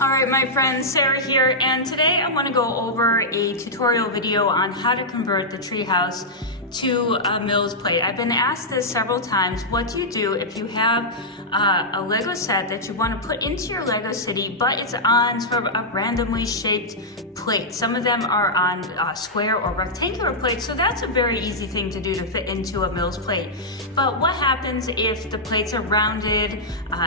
All right, my friends, Sarah here, and today I want to go over a tutorial video on how to convert the treehouse to a MILS plate. I've been asked this several times. What do you do if you have a Lego set that you want to put into your Lego city, but it's on sort of a randomly shaped plate? Some of them are on square or rectangular plates, so that's a very easy thing to do to fit into a MILS plate. But what happens if the plates are rounded,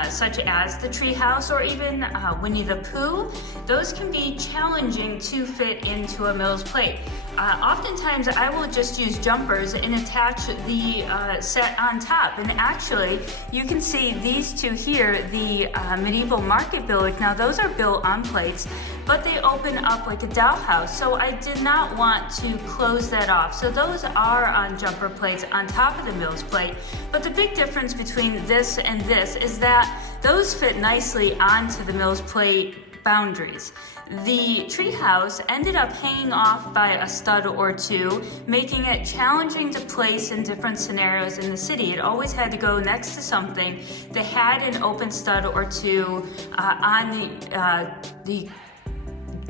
such as the treehouse or even Winnie the Pooh? Those can be challenging to fit into a MILS plate. Oftentimes I will just use jumpers and attach the set on top, and actually you can see these two here, the medieval market builders. Now those are built on plates, but they open up like a dollhouse, so I did not want to close that off. So those are on jumper plates on top of the MILS plate, but the big difference between this and this is that those fit nicely onto the MILS plate boundaries. The treehouse ended up hanging off by a stud or two, making it challenging to place in different scenarios in the city. It always had to go next to something that had an open stud or two on the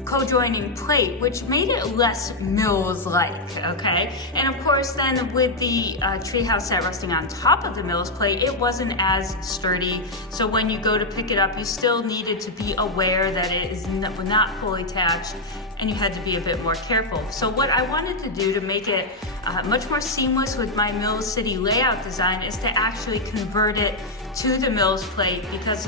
co-joining plate, which made it less MILS-like, okay? And of course then with the treehouse set resting on top of the MILS plate, it wasn't as sturdy, so when you go to pick it up, you still needed to be aware that it is not fully attached, and you had to be a bit more careful. So what I wanted to do to make it much more seamless with my MILS city layout design is to actually convert it to the MILS plate, because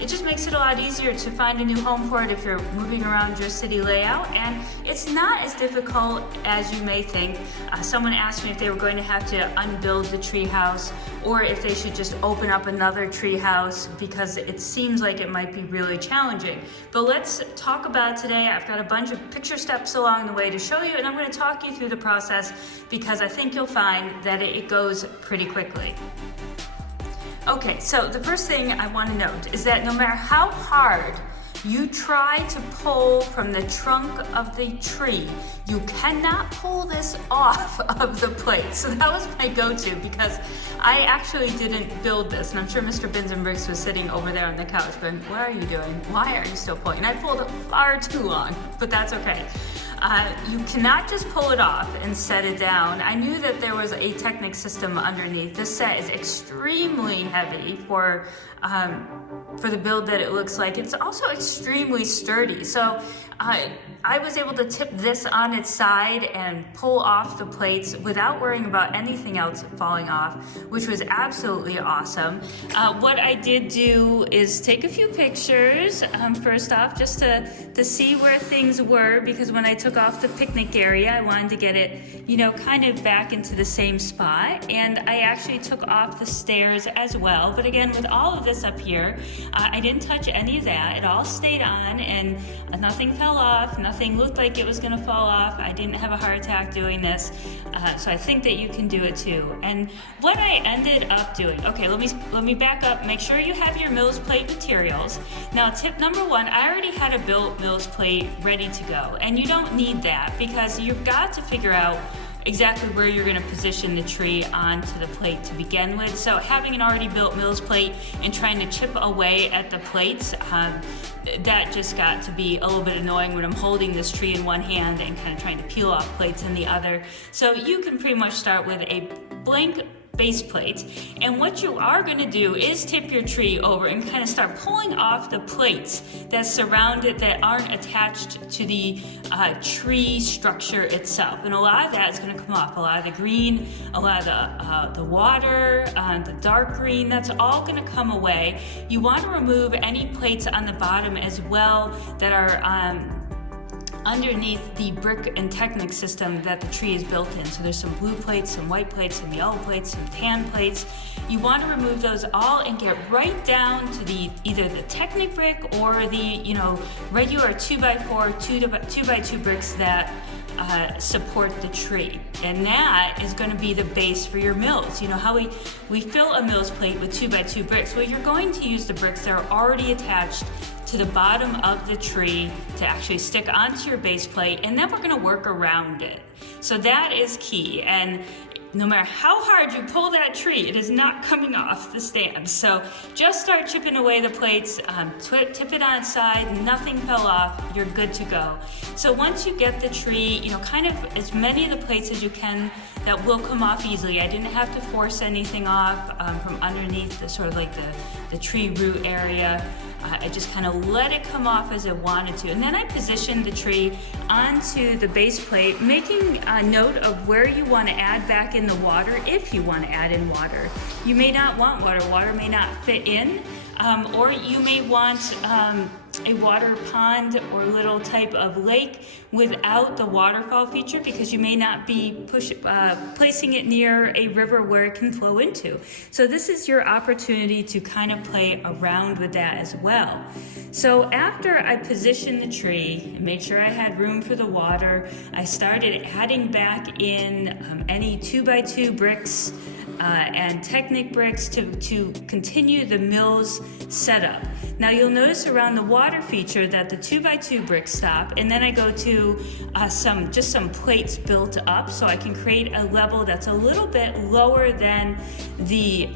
it just makes it a lot easier to find a new home for it if you're moving around your city layout, and it's not as difficult as you may think. Someone asked me if they were going to have to unbuild the treehouse or if they should just open up another treehouse, because it seems like it might be really challenging. But let's talk about it today. I've got a bunch of picture steps along the way to show you, and I'm going to talk you through the process because I think you'll find that it goes pretty quickly. Okay, so the first thing I want to note is that no matter how hard you try to pull from the trunk of the tree, you cannot pull this off of the plate. So that was my go-to, because I actually didn't build this, and I'm sure Mr. Bins and Bricks was sitting over there on the couch going, "What are you doing? Why are you still pulling?" And I pulled it far too long, but that's okay. You cannot just pull it off and set it down. I knew that there was a Technic system underneath. This set is extremely heavy for the build that it looks like. It's also extremely sturdy. So I was able to tip this on its side and pull off the plates without worrying about anything else falling off, which was absolutely awesome. What I did do is take a few pictures, first off, just to see where things were, because when I took off the picnic area, I wanted to get it, you know, kind of back into the same spot. And I actually took off the stairs as well. But again, with all of this up here, I didn't touch any of that. It all stayed on, and nothing fell off. Nothing looked like it was gonna fall off. I didn't have a heart attack doing this. So I think that you can do it too. And what I ended up doing, okay, let me back up. Make sure you have your MILS plate materials. Now, tip number one, I already had a built MILS plate ready to go. And you don't need that, because you've got to figure out exactly where you're going to position the tree onto the plate to begin with. So having an already built MILS plate and trying to chip away at the plates, that just got to be a little bit annoying when I'm holding this tree in one hand and kind of trying to peel off plates in the other. So you can pretty much start with a blank base plate, and what you are going to do is tip your tree over and kind of start pulling off the plates that surround it that aren't attached to the tree structure itself. And a lot of that is going to come off. A lot of the green, a lot of the water, the dark green, that's all going to come away. You want to remove any plates on the bottom as well that are underneath the brick and Technic system that the tree is built in. So there's some blue plates, some white plates, some yellow plates, some tan plates. You want to remove those all and get right down to either the Technic brick or the regular 2x4, 2x2 bricks that support the tree. And that is going to be the base for your MILS. You know how we fill a MILS plate with 2x2 bricks? Well, you're going to use the bricks that are already attached to the bottom of the tree to actually stick onto your base plate, and then we're going to work around it. So that is key. And no matter how hard you pull that tree, it is not coming off the stand. So just start chipping away the plates, tip it on its side, nothing fell off, you're good to go. So once you get the tree, kind of as many of the plates as you can that will come off easily. I didn't have to force anything off from underneath the sort of like the tree root area. I just kind of let it come off as it wanted to. And then I positioned the tree onto the base plate, making a note of where you want to add back in the water if you want to add in water. You may not want water. Water may not fit in. Or you may want a water pond or little type of lake without the waterfall feature, because you may not be placing it near a river where it can flow into. So this is your opportunity to kind of play around with that as well. So after I positioned the tree and made sure I had room for the water, I started adding back in any 2x2 bricks and Technic bricks to continue the MILS setup. Now you'll notice around the water feature that the 2x2 bricks stop, and then I go to some plates built up so I can create a level that's a little bit lower than the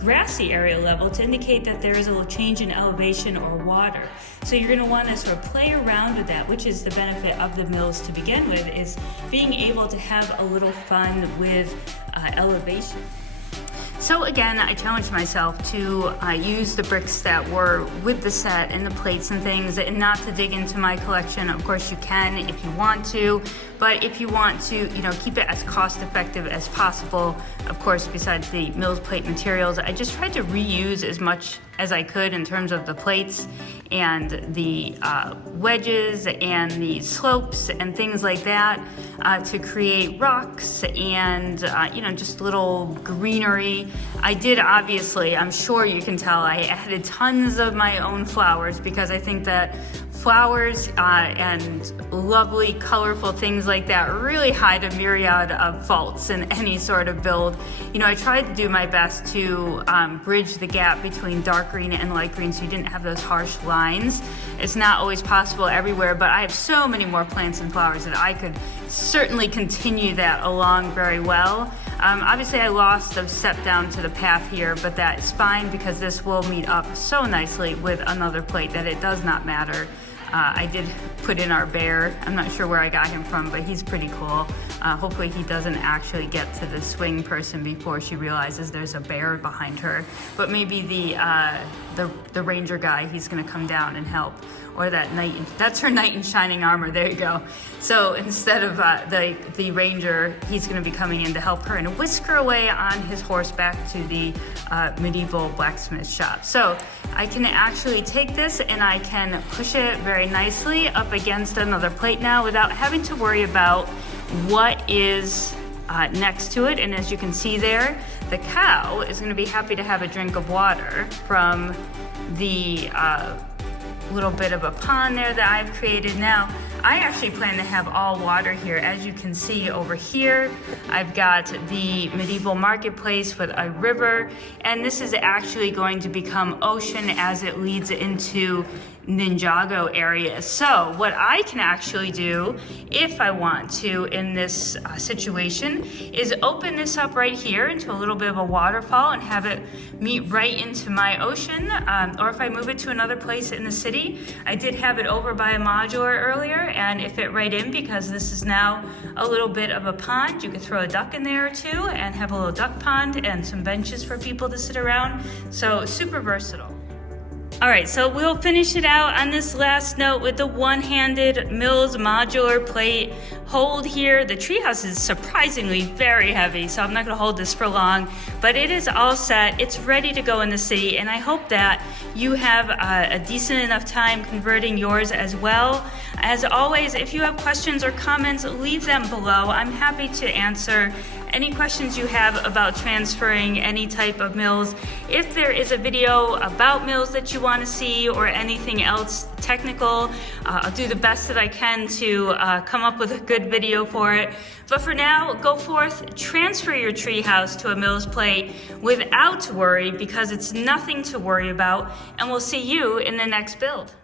grassy area level to indicate that there is a little change in elevation or water. So you're going to want to sort of play around with that, which is the benefit of the MILS to begin with, is being able to have a little fun with elevation. So again, I challenged myself to use the bricks that were with the set and the plates and things, and not to dig into my collection. Of course you can if you want to, but if you want to, keep it as cost effective as possible, of course, besides the MILS plate materials, I just tried to reuse as much as I could in terms of the plates and the wedges and the slopes and things like that to create rocks and just little greenery. I did, obviously, I'm sure you can tell, I added tons of my own flowers, because I think that flowers and lovely colorful things like that really hide a myriad of faults in any sort of build. I tried to do my best to bridge the gap between dark green and light green so you didn't have those harsh lines. It's not always possible everywhere, but I have so many more plants and flowers that I could certainly continue that along very well. Obviously I lost a step down to the path here, but that is fine because this will meet up so nicely with another plate that it does not matter. I did put in our bear. I'm not sure where I got him from, but he's pretty cool. Hopefully he doesn't actually get to the swing person before she realizes there's a bear behind her. But maybe the ranger guy, he's gonna come down and help. Or that knight, that's her knight in shining armor, there you go. So instead of the ranger, he's gonna be coming in to help her and whisk her away on his horseback to the medieval blacksmith shop. So I can actually take this and I can push it very nicely up against another plate now without having to worry about what is next to it. And as you can see there, the cow is gonna be happy to have a drink of water from the little bit of a pond there that I've created. Now, I actually plan to have all water here. As you can see over here, I've got the medieval marketplace with a river, and this is actually going to become ocean as it leads into Ninjago area. So what I can actually do, if I want to in this situation, is open this up right here into a little bit of a waterfall and have it meet right into my ocean. Or if I move it to another place in the city, I did have it over by a modular earlier and it fit right in because this is now a little bit of a pond. You could throw a duck in there or two and have a little duck pond and some benches for people to sit around. So super versatile. All right, so we'll finish it out on this last note with the one-handed MILS modular plate hold here. The treehouse is surprisingly very heavy, so I'm not gonna hold this for long, but it is all set. It's ready to go in the city, and I hope that you have a decent enough time converting yours as well. As always, if you have questions or comments, leave them below. I'm happy to answer any questions you have about transferring any type of MILS. If there is a video about MILS that you want to see or anything else technical, I'll do the best that I can to come up with a good video for it. But for now, go forth, transfer your treehouse to a MILS plate without worry, because it's nothing to worry about, and we'll see you in the next build.